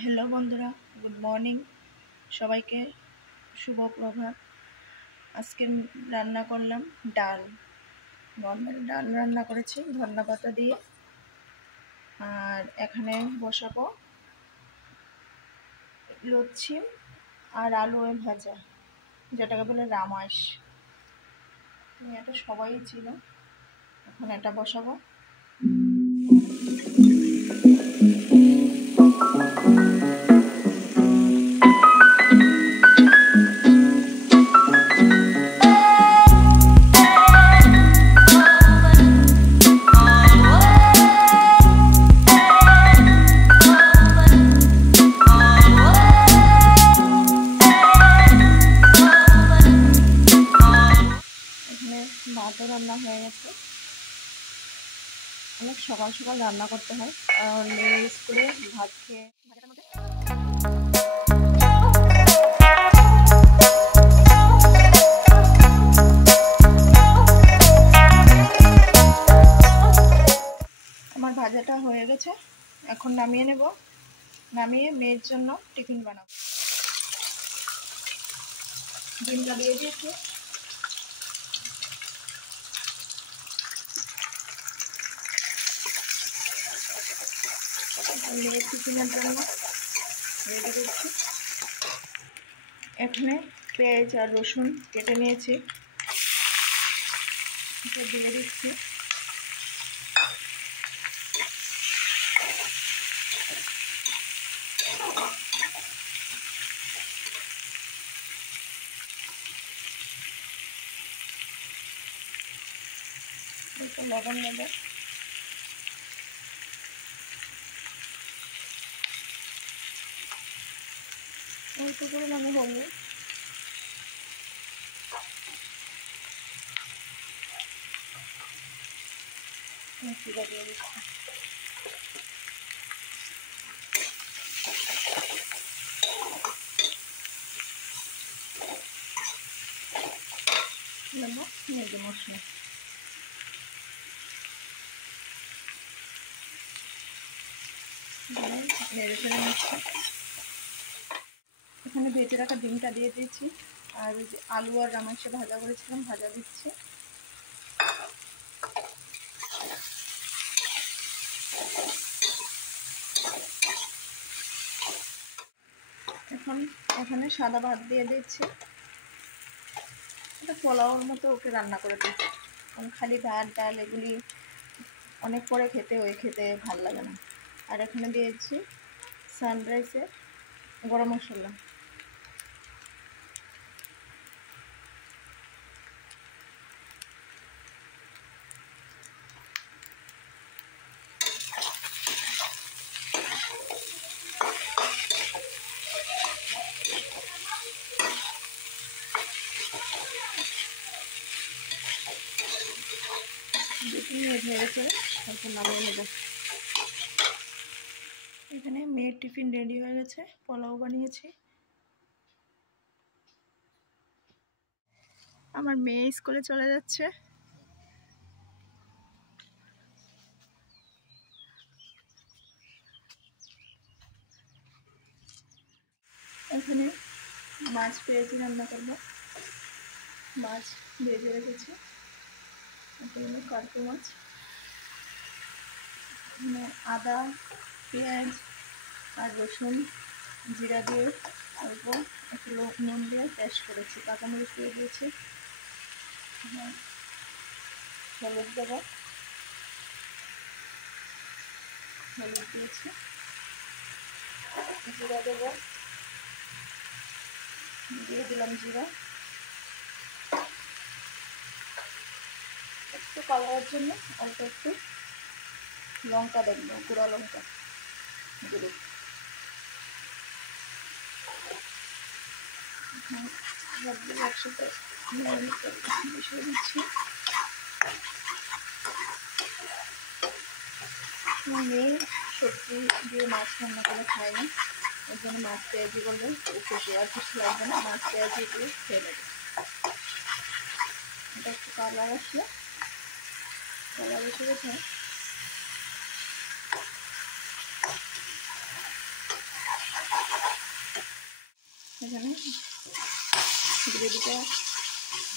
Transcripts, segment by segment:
Hello বন্ধুরা, good morning সবাইকে, শুভ প্রভাত। আজকে রান্না করলাম ডাল, নর্মাল ডাল রান্না করেছি ধনিয়া পাতা দিয়ে। আর এখানে বসাবো লুচি আর আলু ভাজা, যেটাকে বলে রামাস। এটা সবাই ছিল, এখন এটা বসাবো। ভাতও রান্না হয়ে গেছে। অনেক সকাল সকাল রান্না করতে হয়, কারণ মেয়ে স্কুলে ভাত খেয়ে আমার ভাজাটা হয়ে গেছে। এখন নামিয়ে নেব, নামিয়ে মেয়ের জন্য টিফিন বানাবো। ডিমটা দিয়ে দিয়েছি। মেয়ের টিফিনের জন্য রেডি করছি। এখানে পেঁয়াজ আর রসুন কেটে নিয়েছি, এটা দিয়ে দিচ্ছি। একটু লবণ নেব, অল্প করে মানে হলুদ, জিরা দিয়ে দিচ্ছি। নেব মেজে মশলা, নেড়ে ফেলে নিচ্ছি। এখানে ভেজে রাখা ডিমটা দিয়ে দিয়েছি, আর ওই যে আলু আর রামাইশে ভাজা করেছিলাম ভাজা দিচ্ছি। এখন এখানে সাদা ভাত দিয়ে দিচ্ছি। এটা পোলাওর মতো ওকে রান্না করে দিচ্ছি, কারণ খালি ভাত ডাল এগুলি অনেক পরে খেতে ভালো লাগে না। আর এখানে দিয়েছি সানরাইসের গরম মশলা। নামিয়ে নেব। এখানে মেয়ের টিফিন রেডি হয়ে গেছে, পোলাও বানিয়েছি। আমার মেয়ে স্কুলে চলে যাচ্ছে। এখানে মাছ পেঁয়াজি রান্না করবো, মাছ ভেজে রেখেছি। এটা হলো কার্পু মাছ। এখানে আদা, পেঁয়াজ আর রসুন, জিরা দিয়ে অল্প একটু নুন দিয়ে পেস্ট করেছি, কাঁচামরিচ দিয়ে দিয়েছি। হলুদ দেবো, হলুদ দিয়েছি। জিরা দেবো, দিয়ে দিলাম জিরা। একটু কালারের জন্য অল্প একটু লঙ্কা দেবো, গুঁড়া লঙ্কা গুঁড়ো। সবগুলো একসাথে মিশিয়ে দিচ্ছি। মেয়ে সবজি দিয়ে মাছ রান্না করে খায় না, ওই জন্য মাছ পেঁয়াজি করলে খেতে আর কিছু লাগবে না, মাছ পেঁয়াজি দিয়ে খেয়ে নেবে। এটা একটু কালার এসে গেছে। এখানে গ্রেভিটা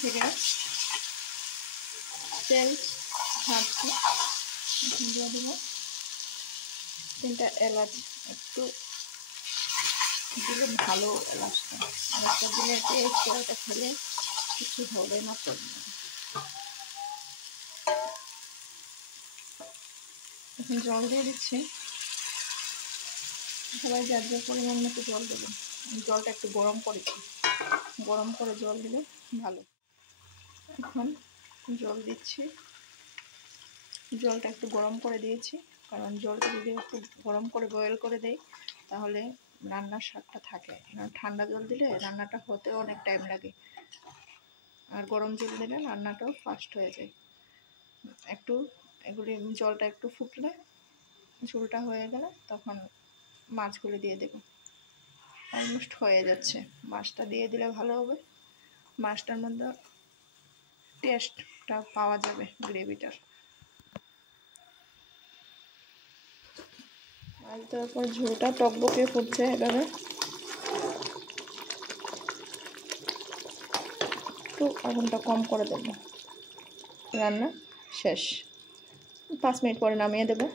থেকে তেল ছাড়ছে, এখন দিয়ে দেবো 3টা এলাচ, একটু দিলে ভালো এলাচটা দিলে টেস্ট ওটা খেলে কিছু হবে না। এখন জল দিয়ে দিচ্ছি, সবাই যার যার পরিমাণ মতো জল দেবেন। জলটা একটু গরম করেছি, গরম করে জল দিলে ভালো। এখন জল দিচ্ছি, জলটা একটু গরম করে দিয়েছি, কারণ জলটা যদি একটু গরম করে বয়েল করে দেয় তাহলে রান্নার স্বাদটা থাকে। ঠান্ডা জল দিলে রান্নাটা হতেও অনেক টাইম লাগে, আর গরম জল দিলে রান্নাটাও ফাস্ট হয়ে যায়। একটু এগুলি জলটা একটু ফুটলে, ঝোলটা হয়ে গেলে তখন মাছগুলো দিয়ে দেব। অলমোস্ট হয়ে যাচ্ছে, মাছটা দিয়ে দিলে ভালো হবে, মাছটার মধ্যে টেস্টটা পাওয়া যাবে গ্রেভিটার। আর তারপর ঝোলটা টকবকে ফুটছে, এভাবে একটু আগুনটা কম করে দেবো। রান্না শেষ, 5 মিনিট পরে নামিয়ে দেবো।